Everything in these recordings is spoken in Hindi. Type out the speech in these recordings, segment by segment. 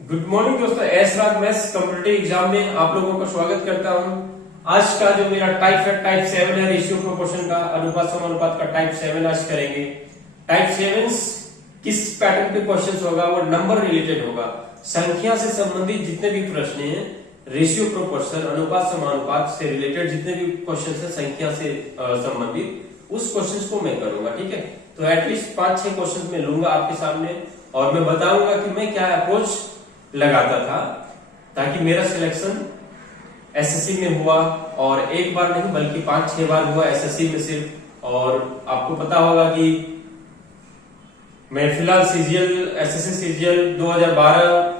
गुड मॉर्निंग दोस्तों, एस राज मैथ्स कॉम्पिटिटिव एग्जाम में आप लोगों का स्वागत करता हूं। आज का जो मेरा टाइप है टाइप 7 है, रेशियो प्रोपोर्शन का अनुपात समानुपात का टाइप 7 आज करेंगे। टाइप 7 किस पैटर्न पे क्वेश्चंस होगा, वो नंबर रिलेटेड होगा। संख्या से संबंधित जितने भी प्रश्न हैं, रेशियो प्रोपोर्शन अनुपात समानुपात से रिलेटेड जितने भी क्वेश्चन है संख्या से संबंधित, उस क्वेश्चन को मैं करूंगा। ठीक है, तो एटलीस्ट 5-6 क्वेश्चन मैं लूंगा आपके सामने और मैं बताऊंगा कि मैं क्या अप्रोच लगाता था ताकि मेरा सिलेक्शन एसएससी में हुआ, और एक बार नहीं बल्कि 5-6 बार हुआ एसएससी में सिर्फ। और आपको पता होगा कि मैं फिलहाल सीजीएल एसएससी सीजीएल 2012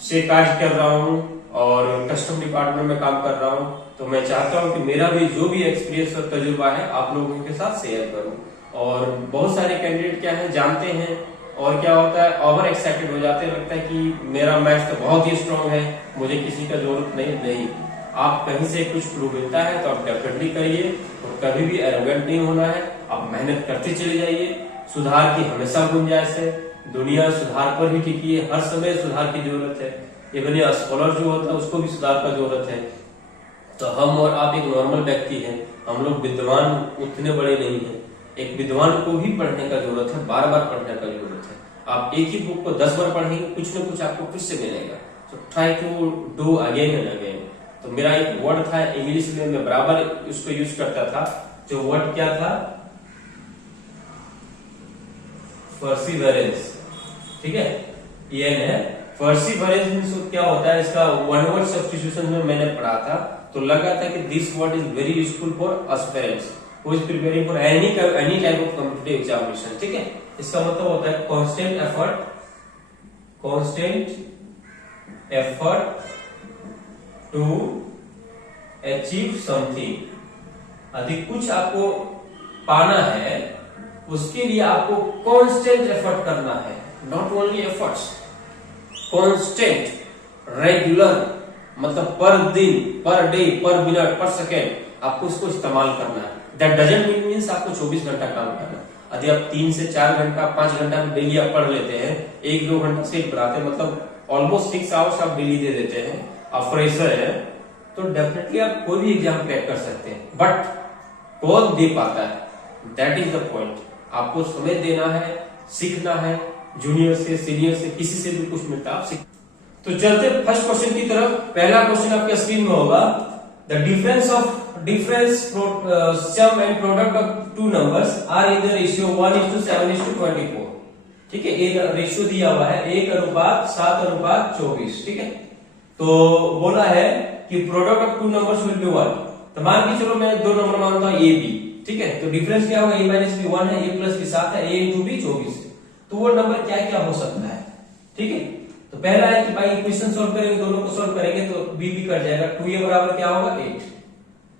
से कार्य कर रहा हूं और कस्टम डिपार्टमेंट में काम कर रहा हूं। तो मैं चाहता हूं कि मेरा भी जो भी एक्सपीरियंस और तजुर्बा है आप लोगों के साथ शेयर करूं। और बहुत सारे कैंडिडेट क्या है जानते हैं और क्या होता है, ओवर एक्साइटेड हो जाते हैं, लगता है कि मेरा मैथ्स तो बहुत ही स्ट्रांग है, मुझे किसी का जरूरत नहीं। आप कहीं से कुछ क्लू मिलता है तो आप डेफिनेटली करिए और कभी भी एरोगेंट नहीं होना है। आप मेहनत करते चले जाइए, सुधार की हमेशा गुंजाइश है, दुनिया सुधार पर ही टिकी है, हर समय सुधार की जरूरत है। इवन स्कॉलर जो होता है उसको भी सुधार का जरूरत है। तो हम और आप एक नॉर्मल व्यक्ति हैं, हम लोग विद्वान उतने बड़े नहीं हैं। एक विद्वान को भी पढ़ने का जरूरत है, बार बार पढ़ने का जरूरत है। आप एक ही बुक को 10 बार पढ़ेंगे, कुछ न कुछ आपको फिर से मिलेगा। तो try to do again and again. तो मेरा एक वर्ड था इंग्लिश में, मैं बराबर उसको यूज करता था। जो वर्ड क्या था, परसिवरेंस। ठीक है, ये है परसिवरेंस मींस क्या होता है, इसका वन वर्ड सब्स्टिट्यूशन में मैंने पढ़ा था तो लगा था कि this word is very useful for aspirants who is preparing for any type of competitive examination. ठीक है, इसका मतलब होता है constant effort to achieve something. अधिक कुछ आपको पाना है, उसके लिए आपको कांस्टेंट एफर्ट करना है, not only efforts, constant, regular, मतलब पर दिन, पर डे, पर मिनट, पर सेकेंड आपको इसको इस्तेमाल करना है। दैट डजंट मीन आपको 24 घंटा काम करना। यदि आप 3 से 4 घंटा 5 घंटा डेली आप पढ़ लेते हैं, 1-2 घंटा से बढ़ाते हैं, मतलब ऑलमोस्ट 6 आवर्स आप डेली दे देते हैं, आप फ्रेशर है तो डेफिनेटली आप कोई भी एग्जाम क्रैक कर सकते हैं। बट कौन दे पाता है, दैट इज द पॉइंट। आपको समय देना है, सीखना है, जूनियर से सीनियर से किसी से भी कुछ मिलता है आप सीख। तो चलते फर्स्ट क्वेश्चन की तरफ। पहला क्वेश्चन आपके स्क्रीन में होगा, the difference sum and product of two numbers are in the ratio 1:7:24। ठीक है, एक रेशियो दिया हुआ है 1:7:24। ठीक है, तो बोला है कि product of two numbers will be 1। तो मान के चलो मैं दो नंबर मानता हूं ए बी। ठीक है, तो डिफरेंस क्या होगा, a माइनस बी 1 है, a प्लस बी 7 है, a इंटू बी 24 है। तो वो नंबर क्या क्या हो सकता है। ठीक है, तो पहला है कि भाई इक्वेशन सॉल्व करेंगे, दोनों को सॉल्व करेंगे तो b भी कर जाएगा। 2a बराबर क्या होगा 8,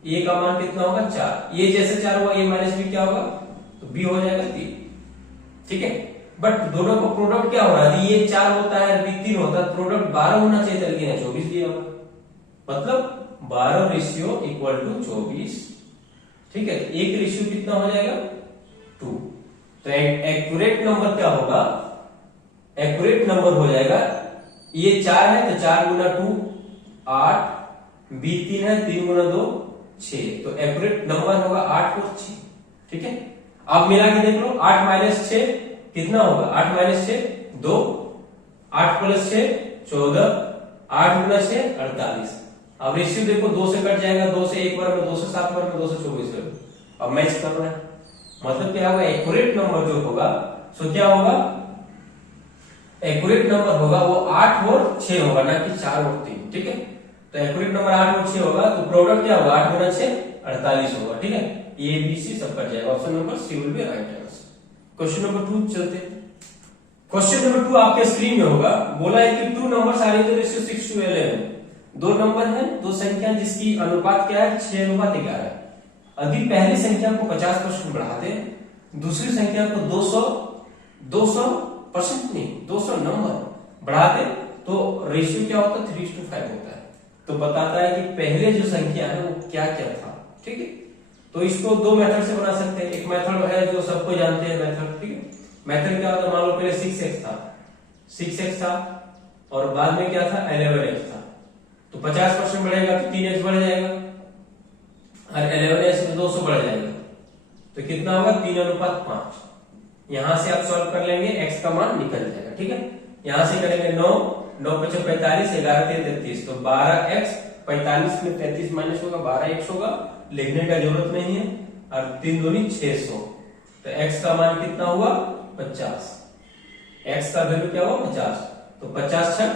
a का मान कितना होगा 4, ये जैसे 4 हुआ a माइनस बी क्या होगा, तो b हो जाएगा 3। ठीक है, बट दोनों का प्रोडक्ट क्या हो रहा है, ये 4 होता है b 3 होता है, प्रोडक्ट 12 होना चाहिए था लेकिन 24 दिया हुआ, मतलब 12 रेशियो इक्वल टू 24। ठीक है, तो एक रेशियो कितना हो जाएगा 2। तो एक्यूरेट नंबर क्या होगा, एक्यूरेट नंबर हो जाएगा, ये 4 है तो 4 गुना 2 8, b 3 है 3 गुना 2 6, तो एक्यूरेट नंबर होगा 8 और 6। ठीक है, आप मिला के देख लो, 8 माइनस 6 कितना होगा, 8 माइनस 6 2, 8 प्लस 6 14, 8 गुना 6 48। अब रेशियो देखो 2 से कट जाएगा, 2 से 1 बार में, 2 से 7 बार में, 2 से 24 बार में। अब मैच करना है, मतलब क्या होगा, एक्यूरेट नंबर जो होगा सो क्या होगा, एक्यूरेट नंबर होगा वो 8 और 6 होगा, ना कि 4 और 3। ठीक है, तो एक्यूरेट नंबर 8 और 6 होगा, तो प्रोडक्ट क्या होगा 8 गुना 6 48 होगा। ठीक है, ए बी सी सब कट जाएगा, option number C will be right answer. Question number 2 चलते हैं। क्वेश्चन नंबर 2 आपके स्क्रीन में होगा, बोला है कि 2 numbers are in the ratio 6:11। दो नंबर है, दो संख्या जिसकी अनुपात क्या है 6:11 है। यदि पहली संख्या को 50% बढ़ाते हैं, दूसरी संख्या को 200% नहीं 200 नंबर बढ़ाते तो रेशियो क्या होता है 3:5 होता है। तो बताता है कि पहले जो संख्या है वो क्या क्या था। ठीक है, तो इसको दो मेथड से बना सकते हैं। एक मेथड है जो सबको जानते हैं मेथड। ठीक है, मेथड क्या होता है, मान लो पहले 6x था, 6x था और बाद में क्या था 11x था, तो 50% बढ़ेगा तो 3x बढ़ जाएगा और 11x में 200 बढ़ जाएगा तो कितना होगा 3:5। यहां से आप सॉल्व कर लेंगे, x का मान निकल जाएगा। ठीक है, यहां से करेंगे 9 9 × 5 = 45, 11 × 3 = 33, तो 12x, 45 में 33 माइनस होगा 12x होगा, लिखने का जरूरत नहीं है, और 3 दूनी 600, तो x का मान कितना हुआ 50, x का वैल्यू क्या हुआ 50, तो 50 छक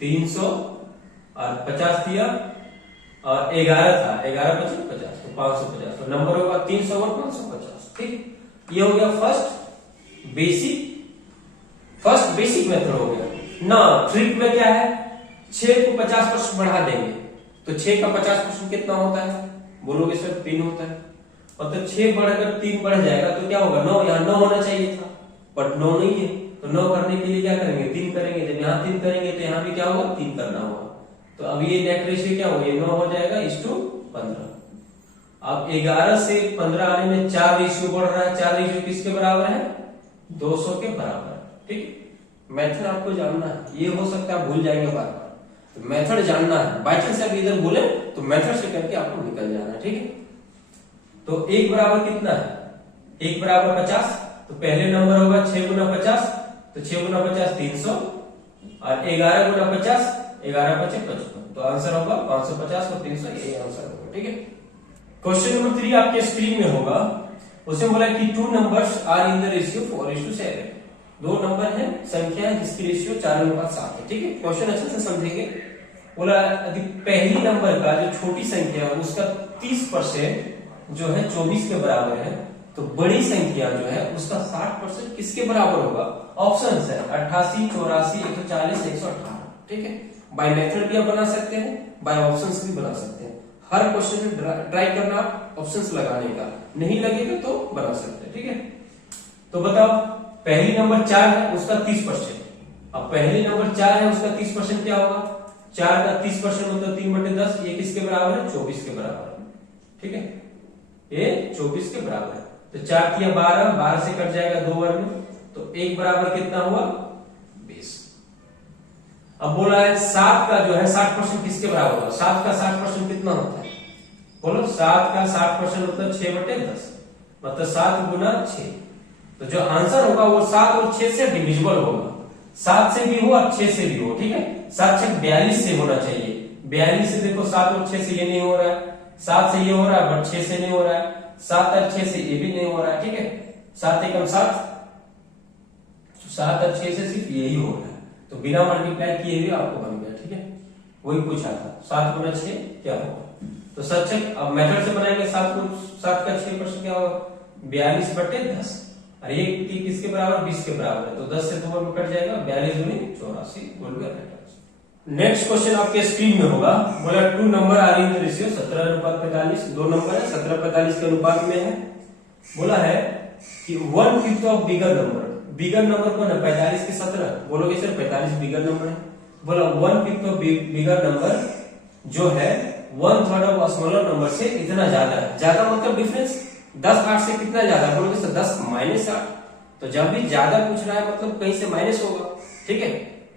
300 और 50 दिया और 11 था, 11 × 5 = 50, तो 550, तो नंबर होगा 300 और 550। ठीक, ये हो गया फर्स्ट बेसिक मेथड हो गया ना। ट्रिक में क्या है, 6 को 50% बढ़ा देंगे, तो 6 का 50% कितना होता है, बोलोगे सर 3 होता है, और तो 6 बढ़कर 3 बढ़ जाएगा तो क्या होगा 9, यहाँ 9 होना चाहिए था बट 9 नहीं है, तो 9 करने के लिए क्या करेंगे 3 करेंगे, जब यहाँ 3 करेंगे तो यहाँ भी क्या होगा 3 करना होगा, तो अब ये नेट रेशियो क्या होगा, ये 9 हो जाएगा 1:15। अब 11 से 15 आने में 4 रेशियो बढ़ रहा है, 4 रेशियो किसके बराबर है 200 के बराबर है। ठीक, मेथड आपको जानना है, ये हो सकता है भूल जाएंगे बार बार, तो मेथड जानना है, बाई चांस आप इधर बोले तो मेथड से करके आपको निकल जाना है। ठीक है, तो 1 बराबर कितना है, 1 बराबर 50, तो पहले नंबर होगा 6 × 50, तो 6 × 50 300 और 11 × 50, 11 × 5 = 55, तो आंसर होगा 550 और 300, यही आंसर होगा। ठीक है, क्वेश्चन नंबर 3 आपके स्क्रीन में होगा, उसमें बोला कि 2 numbers are in the ratio 4:7, 2 number है संख्या है जिसकी रेशियो 4:7 है। ठीक है, क्वेश्चन अच्छे से समझेंगे। बोला यदि पहली नंबर का जो छोटी संख्या है उसका 30% जो है 24 के बराबर है, तो बड़ी संख्या जो है उसका 60% किसके बराबर होगा, ऑप्शन है 88, 84, 140, 118। ठीक है, बाय मेथड भी आप बना सकते हैं, बाय ऑप्शंस भी बना सकते हैं, हर क्वेश्चन में ट्राई करना ऑप्शंस लगाने का, नहीं लगेगा तो बना सकते हैं। ठीक है, तो बताओ पहली नंबर 4 है उसका 30%, अब पहली नंबर 4 है उसका 30% क्या होगा, 4 का 30% मतलब 3/10, ये किसके बराबर है 24 के बराबर है। ठीक है, ये 24 के बराबर है, तो 4 किया 12, 12 से कट जाएगा 2 वर्ग में, तो 1 बराबर कितना हुआ 20। अब बोला है 7 का जो है 60% किसके बराबर होगा, 7 का 60% कितना होता है, बोलो 7 का 60% मतलब 6/10, मतलब 7 गुना 6, तो जो आंसर होगा वो 7 और 6 से डिविजिबल होगा, 7 से भी हो और 6 से भी हो। ठीक है, 7 6 42 से होना चाहिए, 42 से देखो 7 और 6 से ये नहीं हो रहा है, 7 से ये हो रहा है बट 6 से नहीं हो रहा है, 7 और 6 से ये भी नहीं हो रहा है। ठीक है, 7 एकम 7, 7 और 6 से सिर्फ यही हो रहा है, तो बिना मल्टीप्लाई किए हुए आपको बन गया। ठीक है, वही पूछा था 7 गुना 6 क्या होगा, तो सच है। अब मेथड से बनाएंगे, 7 का 6% क्या होगा 42/10, और ये किसके बराबर 20 के बराबर है, तो 10 से 2 में कट जाएगा, 42 दूनी 84 बोल गया। नेक्स्ट क्वेश्चन आपके स्क्रीन में होगा, बोला 2 number are in ratio 17:45, 2 number है 17:45 के अनुपात में है। बोला है कि 1/5 ऑफ बिगर नंबर कौन है 45 के 17, बोलोगे सर 45 बिगर नंबर है, बोला 1/5 ऑफ बिगर नंबर जो है 1/3 ऑफ स्मॉलर नंबर से इतना ज्यादा है, ज्यादा मतलब डिफरेंस 10 8 से कितना ज्यादा, बोलोगे सर 10 - 8, तो जब भी ज्यादा पूछ रहा है मतलब कहीं से माइनस होगा। ठीक है,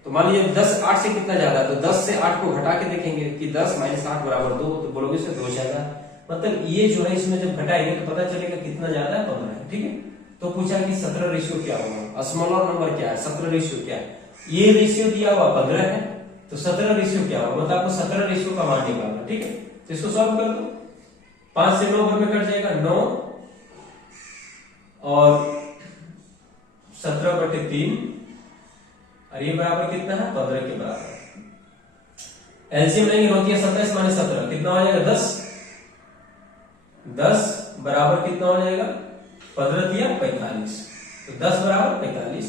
तो मान लीजिए 10 8 से कितना ज्यादा, तो 10 से 8 को घटा के देखेंगे कि 10 - 8 = 2, तो बोलोगे सर 2 ज्यादा, मतलब ये जो है इसमें जब घटाएंगे तो पता चलेगा कितना ज्यादा है 15 है। ठीक है, तो पूछा कि 17 रेशियो क्या होगा, स्मॉलर नंबर क्या है, 17 रेशियो क्या है, ये रेशियो दिया हुआ 15 है, तो 17 रेशियो क्या होगा, मतलब आपको 17 रेशियो का मान निकालना। ठीक है, तो इसको सॉल्व कर दो, 5 से 9 में कट जाएगा 9 और 17/3, और ये बराबर कितना है 15 के बराबर। एलसीएम लेंगे होती है 27 - 17 कितना हो जाएगा 10, 10 बराबर कितना हो जाएगा 15 दिया 45, तो 10 बराबर 45।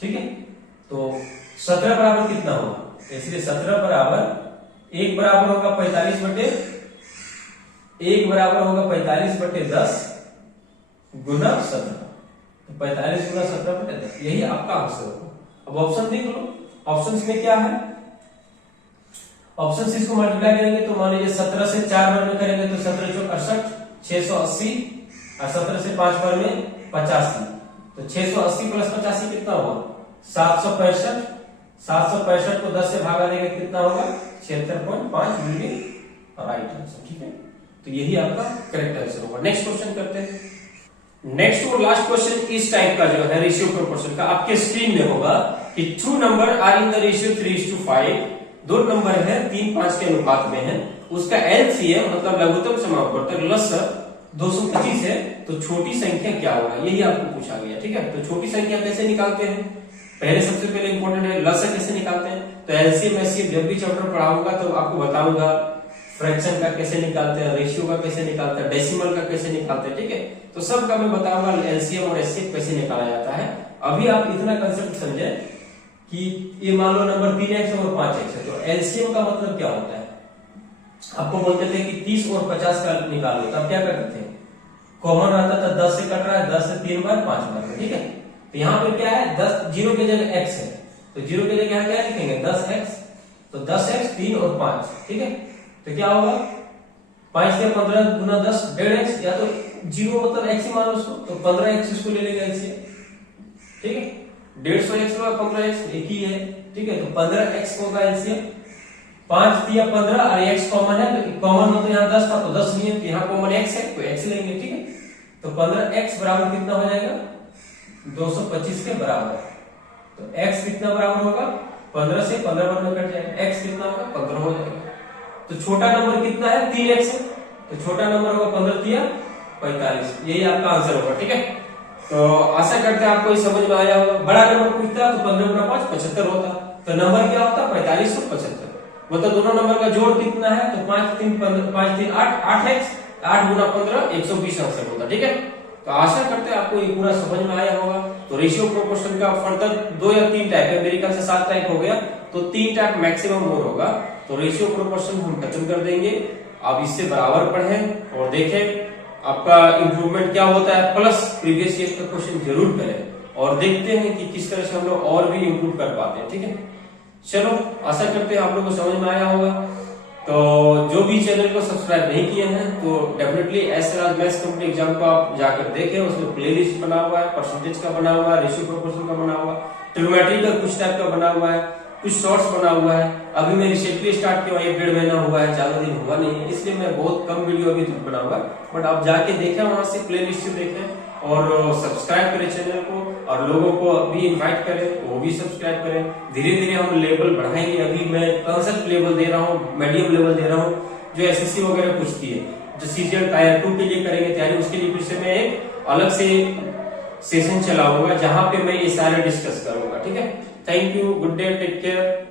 ठीक है, तो 17 बराबर कितना होगा, इसलिए 17 बराबर 1 बराबर होगा 45 बटे 1 बराबर होगा 45/10 गुना 17, तो 45 गुना 17/10, यही आपका आंसर होगा। अब ऑप्शन देख लो, ऑप्शंस में क्या है, ऑप्शन इसको मल्टीप्लाई करेंगे तो मान लीजिए 17 से 4 बार में करेंगे तो 17 × 68 680, और 17 से 5 बार में 85, तो 680 + 85 कितना होगा 765, 765 को 10 से भागा देंगे कितना होगा 76.5 मिल गई राइट आंसर। ठीक है, तो यही आपका करेक्ट आंसर होगा। नेक्स्ट क्वेश्चन करते हैं। नेक्स्ट और लास्ट क्वेश्चन इस टाइप का जो है रेशियो प्रोपोर्शन का आपके स्क्रीन में होगा कि 2 number are in the ratio 3:5, 2 number है 3:5 के अनुपात में है, उसका एलसीएम मतलब लघुत्तम समापवर्तक लसर 225 है, तो छोटी संख्या क्या होगा, यही आपको पूछा गया। ठीक है, तो छोटी संख्या कैसे निकालते हैं, पहले सबसे पहले इंपॉर्टेंट है लसर कैसे निकालते हैं। तो एलसीएम एचसीएफ जब भी चैप्टर पढ़ाऊंगा तो आपको बताऊंगा, फ्रैक्शन का कैसे निकालते हैं, रेशियो का कैसे निकालते हैं, डेसिमल का कैसे निकालते हैं। ठीक है, तो सब का मैं बताऊंगा एलसीएम और एचसीएफ कैसे निकाला जाता है। अभी आप इतना कंसेप्ट समझे कि ये मान लो नंबर 3x और 5x है, तो एलसीएम का मतलब क्या होता है। आपको बोलते थे कि 30 और 50 का निकालो, तब क्या करते थे, कॉमन रहता था 10 से कट रहा है, 10 से 3 बार 5 बार। ठीक है, तो यहाँ पे क्या है 10 जीरो के जगह x है, तो जीरो के जगह क्या लिखेंगे 10x, तो 10x 3 और 5। ठीक है, तो क्या होगा 5 के 15 गुना 10 1.5x, या तो जीरो मतलब x ही मानो उसको, तो 15x इसको ले लेगा x। ठीक है, 150x होगा 15x एक ही है। ठीक है, तो 15x होगा एलसीएम, 5 दिया 15 और x कॉमन है, तो कॉमन हो तो यहाँ 10 था तो 10 नहीं है, तो यहाँ कॉमन x है तो x लेंगे। ठीक है, तो 15x बराबर कितना हो जाएगा 225 के बराबर, तो x कितना बराबर होगा 15 से 15 बार में कट जाएगा, x कितना होगा 15 हो जाएगा। तो छोटा नंबर कितना है 3x है, तो छोटा नंबर होगा 15 दिया 45, यही आपका आंसर होगा। ठीक है, तो आशा करते हैं आपको ये समझ में आया होगा। बड़ा नंबर पूछता तो 15 गुना 5 75 होता, तो नंबर क्या होता 45 और 75, मतलब दोनों नंबर का जोड़ कितना है, तो 5 3 15 5 3 8 8x, 8 गुना 15 120 आंसर होता। ठीक है, तो आशा करते हैं आपको ये पूरा समझ में आया होगा। तो रेशियो प्रोपोर्शन का फर्दर 2 या 3 टाइप है, मेरे ख्याल से 7 टाइप हो गया, तो 3 टाइप मैक्सिमम और होगा। तो रेशियो प्रोपोर्शन हम खत्म कर देंगे, आप इससे बराबर पढ़ें और देखें आपका इंप्रूवमेंट क्या होता है, प्लस प्रीवियस ईयर का क्वेश्चन जरूर करें और देखते हैं कि किस तरह से हम लोग और भी इंप्रूव कर पाते हैं। ठीक है, चलो आशा करते हैं आप लोगों को समझ में आया होगा। तो जो भी चैनल को सब्सक्राइब नहीं किए हैं तो definitely SR maths company exam को आप जाकर देखें, उसमें प्लेलिस्ट बना हुआ है, परसेंटेज का बना हुआ है, रेशियो प्रोपोर्शन का बना हुआ है, ट्रिग्नोमेट्री का कुछ टाइप का बना हुआ है, कुछ शॉर्ट्स बना हुआ है। अभी मैं रिसेंटली स्टार्ट किया, 1-1.5 महीना हुआ है, ज्यादा दिन हुआ नहीं है, इसलिए मैं बहुत कम वीडियो अभी बना हुआ है, बट आप जाके देखें, वहां से प्लेलिस्ट से देखें और सब्सक्राइब करें चैनल को और लोगों को भी इनवाइट करें, वो भी सब्सक्राइब करें। धीरे धीरे हम लेवल बढ़ाएंगे, अभी मैं कंसेप्ट लेवल दे रहा हूँ, मीडियम लेवल दे रहा हूँ, जो एसएससी वगैरह पूछती है, जो सीजीएल टायर 2 के लिए करेंगे तैयारी, उसके लिए फिर से मैं एक अलग से सेशन चलाऊंगा जहां पे मैं ये सारे डिस्कस करूंगा। ठीक है, thank you, good day, take care.